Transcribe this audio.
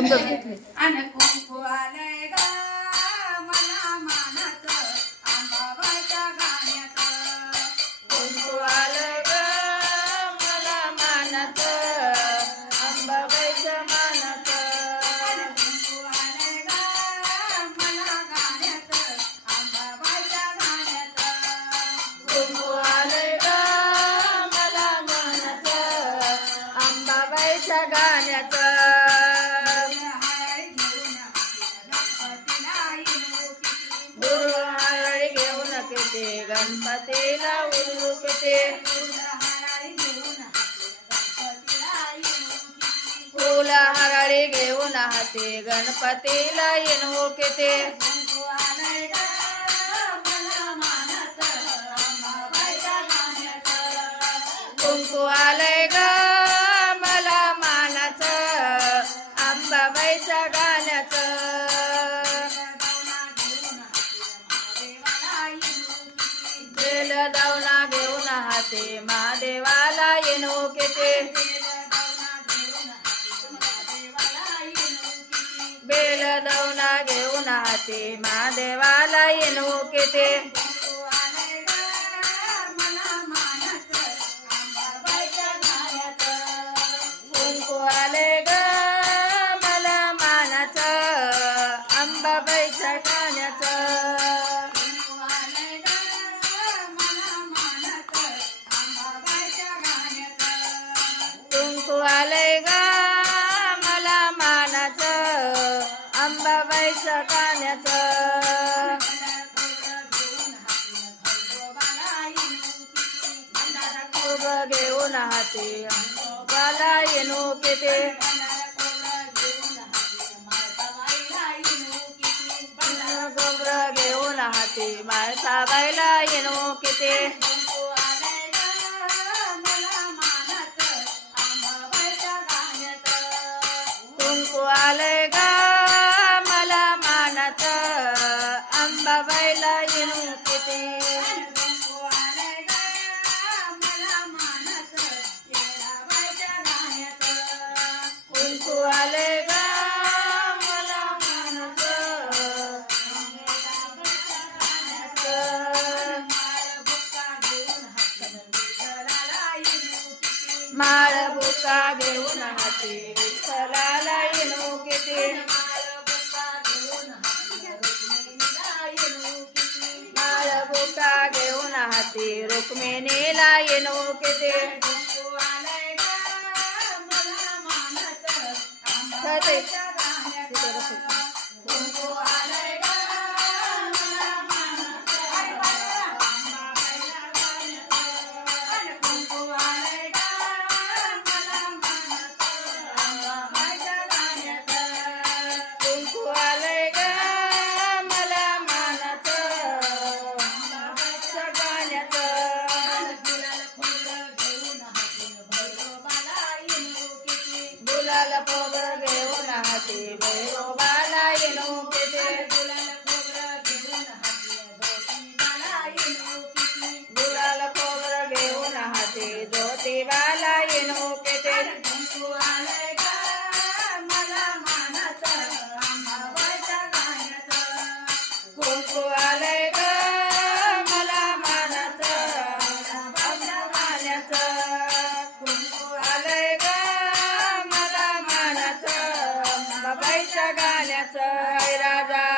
तुमचंच घेतलंय. आणि कुंकू आलंय ग मला मानाचं अंबाबाईच्या गाण्याचं. कुंकू आलंय ग मला मानाचं अंबाबाईच्या मानाचं. कुंकू आलंय ग मला गाण्याचं अंबाबाईच्या गाण्याचं. कुंकू आलंय ग मला मानाचं अंबाबाईच्या गाण्याचं. हरळी घेऊन किती गणपतीला उलुकते. फुल हरळी घेऊन हाती गणपतीला येणुकिते. कुंकू आलंय ग मला मानाचं अंबाबाईच्या गाण्याचं. कुंकू आलंय ग मला मानाचं अंबाबाईच्या गाण्याचं. बेल दावना घेऊन हाते महादेवाला येणुकिते. बेल दावना घेऊन हाते महादेवाला येणुकिते. कुंकू आलंय ग मला मानाचं अंबाबाईच्या गाण्याचं. कुंकू आलंय ग मला मानाचं अंबाबाईच्या गाण्याचं. कुंकू आलंय ग मला मानाचं अंबाबाईच्या गाण्याचं. कुंकू आलंय ग मला मानाचं अंबाबाईच्या गाण्याचं. खोबरं घेऊन हाती अंबाला येणुकिते. खोबरं घेऊन हाती माळसाबाईला येणुकिते. कुंकू आलंय ग मला मानाचं अंबाबाईच्या गाण्याचं. कुंकू आलंय ग मला मानाचं अंबाबाईला येणुकिते. कुंकू आलंय ग मला मानाचं येराबाईच्या गाण्याचं. कुंकू आलंय ग मला मानाचं माळ बुका घेऊन हाती विठ्ठलाला येणुकिते. माळ बुका घेऊन हाती रुक्मिणीला येणुकिते. कुंकू आलंय ग मला मानाचं अंबाबाईच्या गाण्याचं. कुंकू आलंय ग मला मानाचं अंबाबाईच्या गाण्याचं. कुंकू आलंय ग मला मानाचं अंबाबाईच्या गाण्याचं. कुंकू आलंय ग मला मानाचं अंबाबाईच्या गाण्याचं. गुलाल खोबरं घेऊन हाती भैरोबाला येणुकिते. गुलाल खोबरं घेऊन हाती ज्योतिबाला येणुकिते. कुंकू आलंय ग मला मानाचं अंबाबाईच्या गाण्याचं. कुंकू आलंय ग मला मानाचं अंबाबाईच्या गाण्याचं. कुंकू आलंय ग मला मानाचं अंबाबाईच्या गाण्याचं. राजा